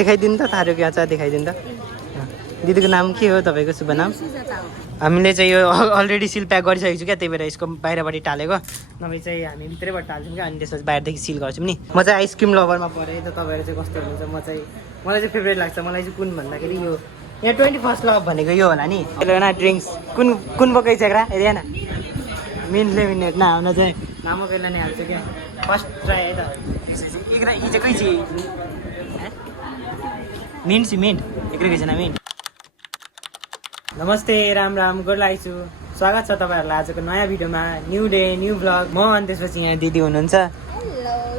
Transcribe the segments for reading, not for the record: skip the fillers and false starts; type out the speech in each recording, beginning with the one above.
देखाइदिनु त थारुको अचार दिखाइदिनु त दिदीको नाम के हो तपाईँको शुभ नाम हामीले चाहिँ यो अलरेडी सिल प्याक गरिसकेको छु क्या त्यही भएर यसको बाहिरबाट टालेको नभए चाहिँ हामी भित्रैबाट टाल्छौँ क्या अनि त्यसपछि बाहिरदेखि सिल गर्छौँ नि म चाहिँ आइसक्रिम लभरमा परेँ त तपाईँहरू चाहिँ कस्तो हुनुहुन्छ मलाई चाहिँ फेभरेट लाग्छ मलाई चाहिँ कुन भन्दाखेरि यो यहाँ 21st लभ भनेको यो होला नि हेलो ड्रिङ्क्स कुन बोकै छ ग्रा हेर न मिन्टले मिनेट न हाम्रो चाहिँ नामो बेला नै हाल्छ क्या फर्स्ट ट्राई है त एकरा हिजोकै चाहिँ मिन्ट एकरै छैन मिन्ट नमस्ते राम राम गोरलाइछु स्वागत छ तपाईँहरूलाई आजको नयाँ भिडियोमा न्यू डे न्यू भ्लग म अनि त्यसपछि यहाँ दिदी हुनुहुन्छ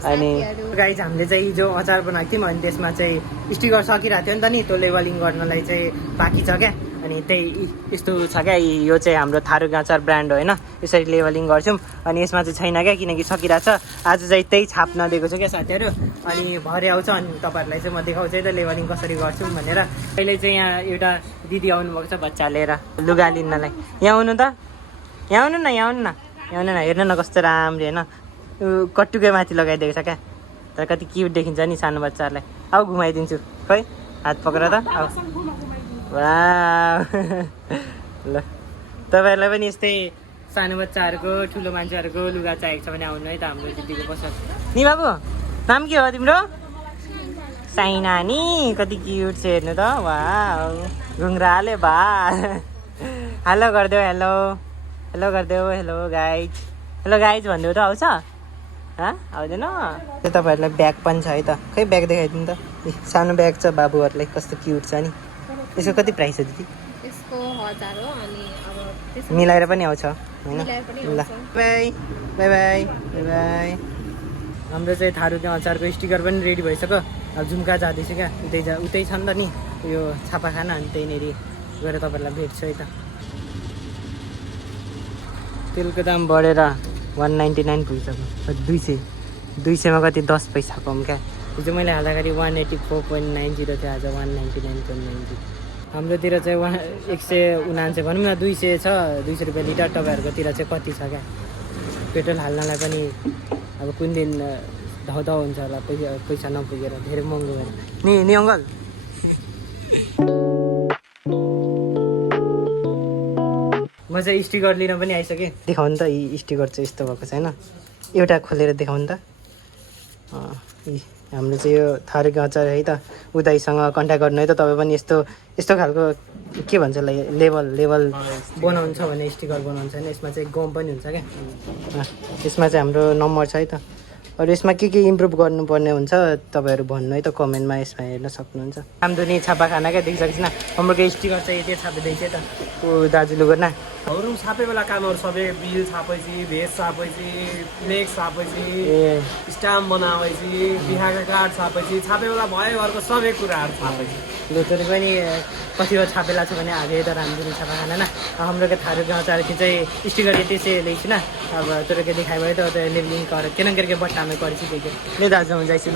अनि गाइज हामीले चाहिँ हिजो अचार बनाएको थियौँ अनि त्यसमा चाहिँ स्टिकर सकिरहेको थियो नि त नि त्यो लेबलिङ गर्नलाई चाहिँ बाँकी छ क्या अनि त्यही यस्तो छ क्या यो चाहिँ हाम्रो थारुको अचार ब्रान्ड हो होइन यसरी लेबलिङ गर्छौँ अनि यसमा चाहिँ छैन क्या किनकि सकिरहेको छ आज चाहिँ त्यही छाप्न दिएको छु क्या साथीहरू अनि भरे आउँछ अनि तपाईँहरूलाई चाहिँ म देखाउँछु है त लेबलिङ कसरी गर्छौँ भनेर अहिले चाहिँ यहाँ एउटा दिदी आउनुभएको छ बच्चा लिएर लुगा लिन्नलाई यहाँ आउनु त यहाँ आउनु न हेर्नु न कस्तो राम्रो होइन कट्टुकै माथि लगाइदिएको छ क्या तर कति क्युट देखिन्छ नि सानो बच्चाहरूलाई अब घुमाइदिन्छु खै हात पक्र त अब वाह ल तपाईँहरूलाई पनि यस्तै सानो बच्चाहरूको ठुलो मान्छेहरूको लुगा चाहिएको छ भने आउनु है त हाम्रो दिदीको पसल नि बाबु नाम के हो तिम्रो साइना नि कति क्युट छ हेर्नु त वाह घुङ्राले बा हेलो गरिदेऊ हेलो गरिदेऊ हेलो गाइज भनिदेऊ त आउँछ आउँदैन त्यो तपाईँहरूलाई ब्याग पनि छ है त खै ब्याग देखाइदिनु त सानो ब्याग छ बाबुहरूलाई कस्तो क्युट छ नि यसको कति प्राइस हो दिदी यसको 1000 हो अनि अब मिलाएर पनि आउँछ हैन ल बाइ हाम्रो चाहिँ थारुको अचारको स्टिकर पनि रेडी भइसक्यो अब झुम्का जाँदैछु क्या उतै छ नि त नि यो छापाखाना अनि त्यहीँनिर गएर तपाईँहरूलाई भेट्छु है त तेलको दाम बढेर 199 पुगिसक्यो 200मा कति 10 पैसा कम क्या हिजो मैले हाल्दाखेरि 184.90 थियो आज 199.90 हाम्रोतिर चाहिँ 179 भनौँ न 200 छ 200 रुपियाँ लिटर तपाईँहरूकोतिर चाहिँ कति छ क्या पेट्रोल हाल्नलाई पनि अब कुन दिन धाउ हुन्छ होला पैसा नपुगेर धेरै महँगो भयो नि अङ्कल म चाहिँ स्टिकर लिन पनि आइसकेँ देखाउनु त यी स्टिकर चाहिँ यस्तो भएको छ होइन एउटा खोलेर देखाउनु त हाम्रो चाहिँ यो थारुको अचार है त उदाईसँग कन्ट्याक्ट गर्नु है त तपाईँ पनि यस्तो खालको के भन्छ लेबल बनाउनु छ भने स्टिकर बनाउनु छ भने यसमा चाहिँ गम पनि हुन्छ क्या यसमा चाहिँ हाम्रो नम्बर छ है त अरू यसमा के इम्प्रुभ गर्नुपर्ने हुन्छ तपाईँहरू भन्नु है त कमेन्टमा यसमा हेर्न सक्नुहुन्छ रामधुनी छापाखाना क्या देखिसकेपछि न हाम्रो स्टिकर चाहिँ यति छापिँदैछ त ऊ दाजु लुगर न हरू छापे बेला कामहरू सबै बिल छापेपछि भेज छापेपछि फ्लेक्स छापेपछि स्ट्याम्प बनाएपछि बिहाको कार्ड छापेपछि छापे बेला भयो घरको सबै कुराहरू छापेपछि लुतुरी पनि कतिवटा छापेला छ भने आगे त रामधुनी छापाखाना न हाम्रो थारुको अचार की चाहिँ स्टिकर यति चाहिँ ल्याइछु न अब तोरके दिखाइ भयो त लेबलिङ कर केना करके बट्टा में गरिछु देखे ले दाजु म जाइछु ल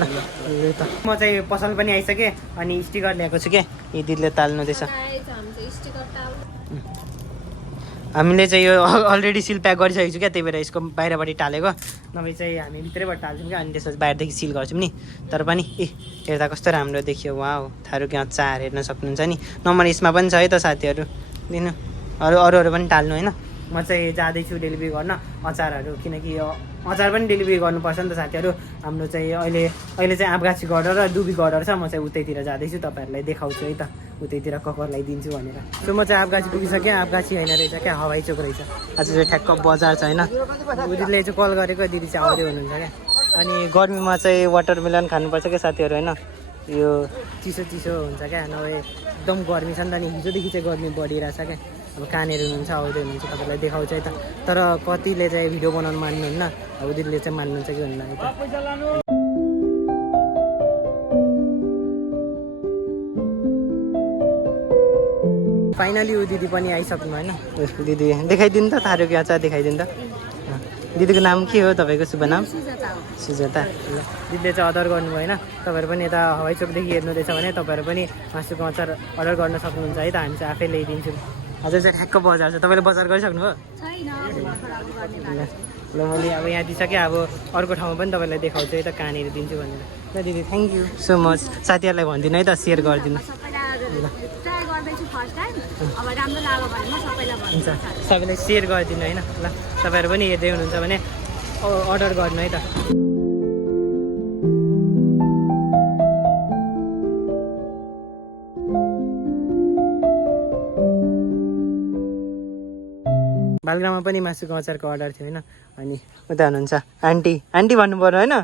त म चाहिँ पसल पनि आइसके अनि स्टिकर ल्याएको छु के यी दिदीले ताल्नु दिएछ हामीले चाहिँ यो अलरेडी सिल प्याक गरिसकेको छु क्या त्यही भएर यसको बाहिरबाट टालेको नभए चाहिँ हामी भित्रैबाट टाल्छौँ क्या अनि त्यसपछि बाहिरदेखि सिल गर्छौँ नि तर पनि हेर्दा कस्तो राम्रो देखियो वाह थारुको अचार हेर्न सक्नुहुन्छ नि नम्बर यसमा पनि छ है त साथीहरू दिनु अरूहरू पनि टाल्नु होइन म चाहिँ जाँदैछु डेलिभरी गर्न अचारहरू किनकि अचार पनि डेलिभरी गर्नुपर्छ नि त साथीहरू हाम्रो चाहिँ अहिले चाहिँ आँपगाछी गर्डर र दुबी गर्डर छ म चाहिँ उतैतिर जाँदैछु तपाईँहरूलाई देखाउँछु है त उतैतिर ककरलाई दिन्छु भनेर सो म चाहिँ आँपगाछी पुगिसकेँ आँपगाछी होइन रहेछ क्या हवाई चोक रहेछ आज चाहिँ ठ्याक्क बजार छ होइन दिदीले चाहिँ कल गरेको दिदी चाहिँ आउँदै हुनुहुन्छ क्या अनि गर्मीमा चाहिँ वाटरमेलन खानुपर्छ क्या साथीहरू होइन यो चिसो हुन्छ क्या नभए एकदम गर्मी छ नि त नि हिजोदेखि चाहिँ गर्मी बढिरहेछ क्या अब कहाँनिर हुनुहुन्छ आउँदै हुनुहुन्छ तपाईँलाई देखाउँछ है त तर कतिले चाहिँ भिडियो बनाउनु मान्नुहुन्न अब दिदीले चाहिँ मान्नुहुन्छ कि हुन्न है त फाइनली ऊ दिदी पनि आइसक्नु होइन दिदी देखाइदिनु त थारुको अचार देखाइदिनु त दिदीको नाम के हो तपाईँको शुभ नाम सुजाता ल दिदीले चाहिँ अर्डर गर्नुभयो होइन तपाईँहरू पनि यता हवाई चोकदेखि हेर्नुहुँदैछ भने तपाईँहरू पनि मासुको अचार अर्डर गर्न सक्नुहुन्छ है त हामी चाहिँ आफै ल्याइदिन्छौँ हजुर चाहिँ ठ्याक्क बजार छ तपाईँले बजार गरिसक्नुभयो ल मैले अब यहाँ दिइसकेँ अब अर्को ठाउँमा पनि तपाईँलाई देखाउँछु है त कहाँनिर दिन्छु भनेर ल दिदी थ्याङ्क यू सो मच साथीहरूलाई भनिदिनु है त सेयर गरिदिनु हुन्छ सबैलाई सेयर गरिदिनु होइन ल तपाईँहरू पनि हेर्दै हुनुहुन्छ भने अर्डर गर्नु है त बालग्राममा पनि मासुको अचारको अर्डर थियो होइन अनि उता हुनुहुन्छ आन्टी आन्टी भन्नु पर्यो होइन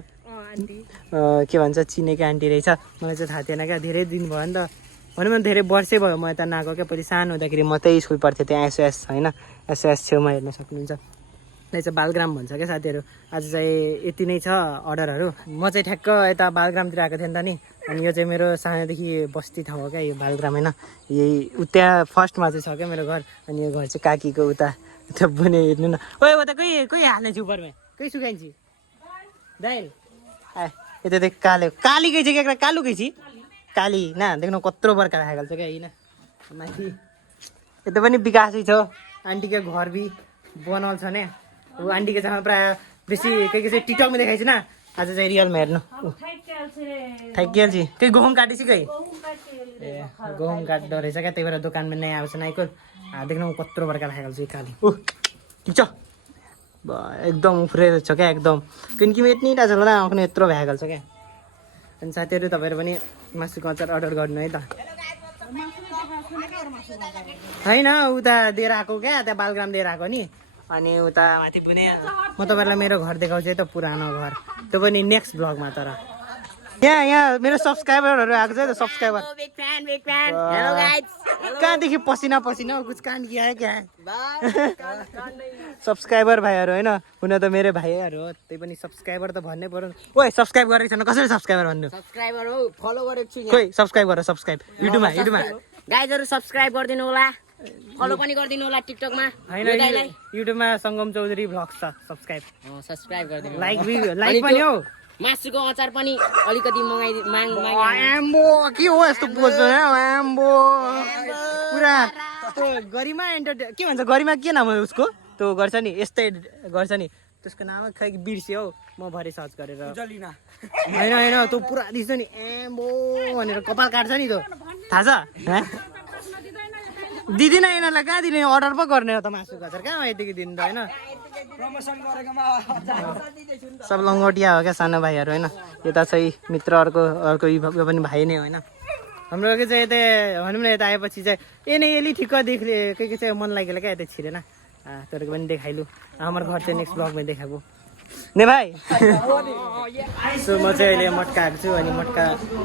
के भन्छ चिनेको आन्टी रहेछ मलाई चाहिँ थाहा थिएन क्या धेरै दिन भयो नि त भनौँ न धेरै वर्षै भयो म यता नआएको क्या पहिले सानो हुँदाखेरि म त्यही स्कुल पढ्थेँ त्यहाँ एसओएस होइन एसओएस छेउमा हेर्न सक्नुहुन्छ यसलाई चाहिँ बालग्राम भन्छ क्या साथीहरू आज चाहिँ यति नै छ अर्डरहरू म चाहिँ ठ्याक्क यता बालग्रामतिर आएको थिएँ नि त नि अनि यो चाहिँ मेरो सानोदेखि बस्ती ठाउँ हो क्या यो बालग्राम होइन यही त्यहाँ फर्स्टमा चाहिँ छ क्या मेरो घर अनि यो घर चाहिँ काकीको उता बुने हेर्नु न ओए उता कोही हाल्ने छु उपरमा कोही सुकाइन्छ दाइल यता देख काले काली गई छ क्या कालु गई छी काली न देख्नु कत्रो बर्खा राखेको छ क्या होइन माथि यता पनि विकासै छ आन्टीको घर भी बनाउँछ छ नि ऊ आन्टीको जग्गामा प्रायः बेसी के चाहिँ टिकटकमा देखाइछ न आज चाहिँ रियलमा हेर्नु थाइकिहाल्छ केही गहुँ काटेपछि कहीँ ए गहुँ काट्दो रहेछ क्या त्यही भएर दोकानमा नै आउँछ नाइको देख्नु कत्रो बर्खा राखेको छ काली ठिक छ एकदम उफ्रेर छ क्या एकदम किनकि यति नै छ होला आफ्नो यत्रो भ्याएको छ क्या अनि साथीहरू तपाईँहरू पनि मासुको अचार अर्डर गर्नु है त होइन उता दिएर आएको क्या त्यहाँ बालग्राम दिएर आएको नि अनि उता माथि पनि म तपाईँहरूलाई मेरो घर देखाउँछु है त पुरानो घर त्यो पनि नेक्स्ट ब्लगमा तर यहाँ मेरो सब्सक्राइबरहरू आएको छ त सब्सक्राइबर कहाँदेखि पसिना पसिना कुछ कान किया है क्या सब्सक्राइबर भाइहरू होइन हुन त मेरो भाइहरू हो त्यही पनि सब्सक्राइबर त भन्नै पर्यो ओए सब्सक्राइब गरेको छैन कसरी सब्सक्राइबर भन्नु सब्सक्राइबर हो फलो गरेको छु खोइ सब्सक्राइब गर सब्सक्राइब युट्युबमा गाइजहरु सब्सक्राइब गरिदिनु होला फलो पनि गरिदिनु होला टिकटकमा हैन युट्युबमा संगम चौधरी भ्लग्स छ सब्सक्राइब गरिदिनु लाइक पनि हो मासुको अचार पनि अलिकति एम्बो के हो यस्तो पोज एम्बो पुरा त्यो गरिमा के भन्छ गरिमा के नाम हो उसको त्यो गर्छ नि यस्तै गर्छ नि त्यसको नाम खै बिर्स्यो हौ म भरे सर्च गरेर होइन त्यो पुरा दिन्छ नि एम्बो भनेर कपाल काट्छ नि त्यो थाहा छ दिदिनँ यिनीहरूलाई कहाँ दिने अर्डर पो गर्ने हो त मासुको अचार कहाँ यतिकै दिनु त होइन सब लङ्गोटिया हो क्या सानो भाइहरू होइन यता चाहिँ मित्र अर्को यो पनि भाइ नै होइन हाम्रो के चाहिँ यता भनौँ न यता आएपछि चाहिँ यसले ठिक्क देख्ले के चाहिँ मन लागेर क्या यता छिरेन तर पनि देखाइलु हाम्रो घर चाहिँ नेक्स्ट ब्लगमै देखाएको ने भाइ सो म चाहिँ अहिले मटका आएको छु अनि मटका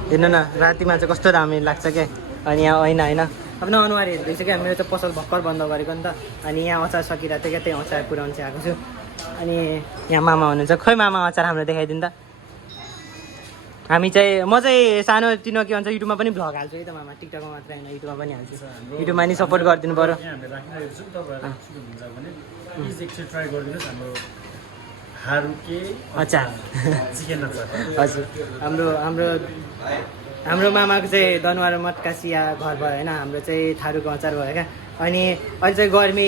हेर्नु न रातिमा चाहिँ कस्तो राम्रो लाग्छ क्या अनि यहाँ होइन आफ्नो अनुहार हेर्दैछ क्या मेरो चाहिँ पसल भर्खर बन्द गरेको नि त अनि यहाँ अचार सकिरहेको थियो क्या त्यही अचार पुऱ्याउनु चाहिँ आएको छु अनि यहाँ मामा हुनुहुन्छ खोइ मामा अचार हाम्रो देखाइदिनु त हामी चाहिँ म चाहिँ सानो तिनो के भन्छ युट्युबमा पनि भ्लग हाल्छु है त मामा टिकटकमा मात्रै होइन युट्युबमा पनि हाल्छु युट्युबमा नि सपोर्ट गरिदिनु पऱ्यो अचार हजुर हाम्रो मामाको चाहिँ दनुवार मटकासिया घर भयो होइन हाम्रो चाहिँ थारूको अचार भयो क्या अनि अहिले चाहिँ गर्मी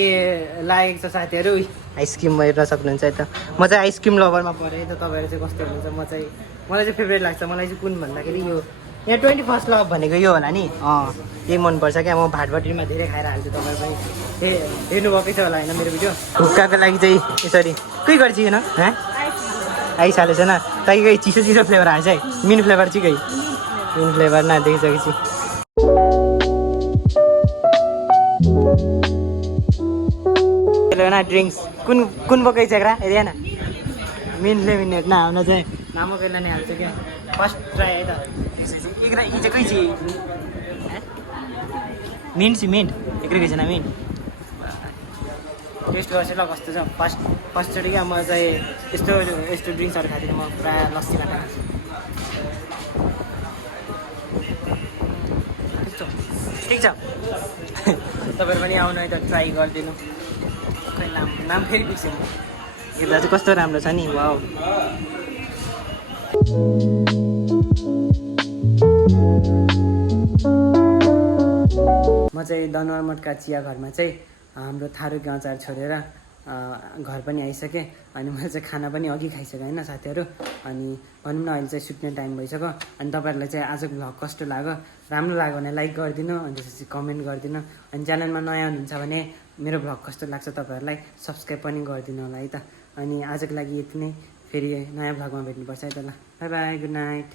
लागेको छ साथीहरू आइसक्रिम हेर्न सक्नुहुन्छ है त म चाहिँ आइसक्रिम लभरमा परेँ है त तपाईँहरू चाहिँ कस्तो हुनुहुन्छ मलाई चाहिँ फेभरेट लाग्छ मलाई चाहिँ कुन भन्दाखेरि यो यहाँ 21st लभ भनेको यो होला नि यही मनपर्छ क्या म भाटभटीमा धेरै खाएर हाल्छु तपाईँहरू पनि हेर्नुभएकै छ होला होइन मेरो भिडियो हुक्काको लागि चाहिँ यसरी के गर्छ किन आइसहालेको छैन ताकि कहीँ चिसो फ्लेभर हाल्छ है मिन फ्लेभर चाहिँ कहीँ मिन फ्लेभर न देखिसकेपछि ड्रिङ्क्स कुन बोकै छ ग्रा हेर न मिन फ्लेभर न हाम्रो चाहिँ लामो बेला नै हाल्छ क्या फर्स्ट ट्राई है त एकरा यी चाहिँ कही मिन्ट एकरै छैन मिन्ट टेस्ट गर्छु ल कस्तो छ फर्स्टचोटि क्या म चाहिँ यस्तो ड्रिङ्क्सहरू खाँदिनँ म प्रायः लस्सी खाना ठिक छ तपाईँहरू पनि आउनु है त ट्राई गरिदिनु खै नाम फेरि बिर्सेँ म हेर्दा चाहिँ कस्तो राम्रो छ नि वाउ म चाहिँ दनुवार मटका चिया घरमा चाहिँ हाम्रो थारूको अचार छोडेर घर पनि आइसकेँ अनि मैले चाहिँ खाना पनि अघि खाइसकेँ होइन साथीहरू अनि भनौँ न अहिले चाहिँ सुत्ने टाइम भइसक्यो अनि तपाईँहरूलाई चाहिँ आजको भ्लग कस्तो लाग्यो राम्रो लाग्यो भने लाइक गरिदिनु अनि त्यसपछि कमेन्ट गरिदिनु अनि च्यानलमा नयाँ हुनुहुन्छ भने मेरो भ्लग कस्तो लाग्छ तपाईँहरूलाई सब्सक्राइब पनि गरिदिनु होला है त अनि आजको लागि यति नै फेरि नयाँ भ्लगमा भेट्नुपर्छ है त ल बाई बाई गुड नाइट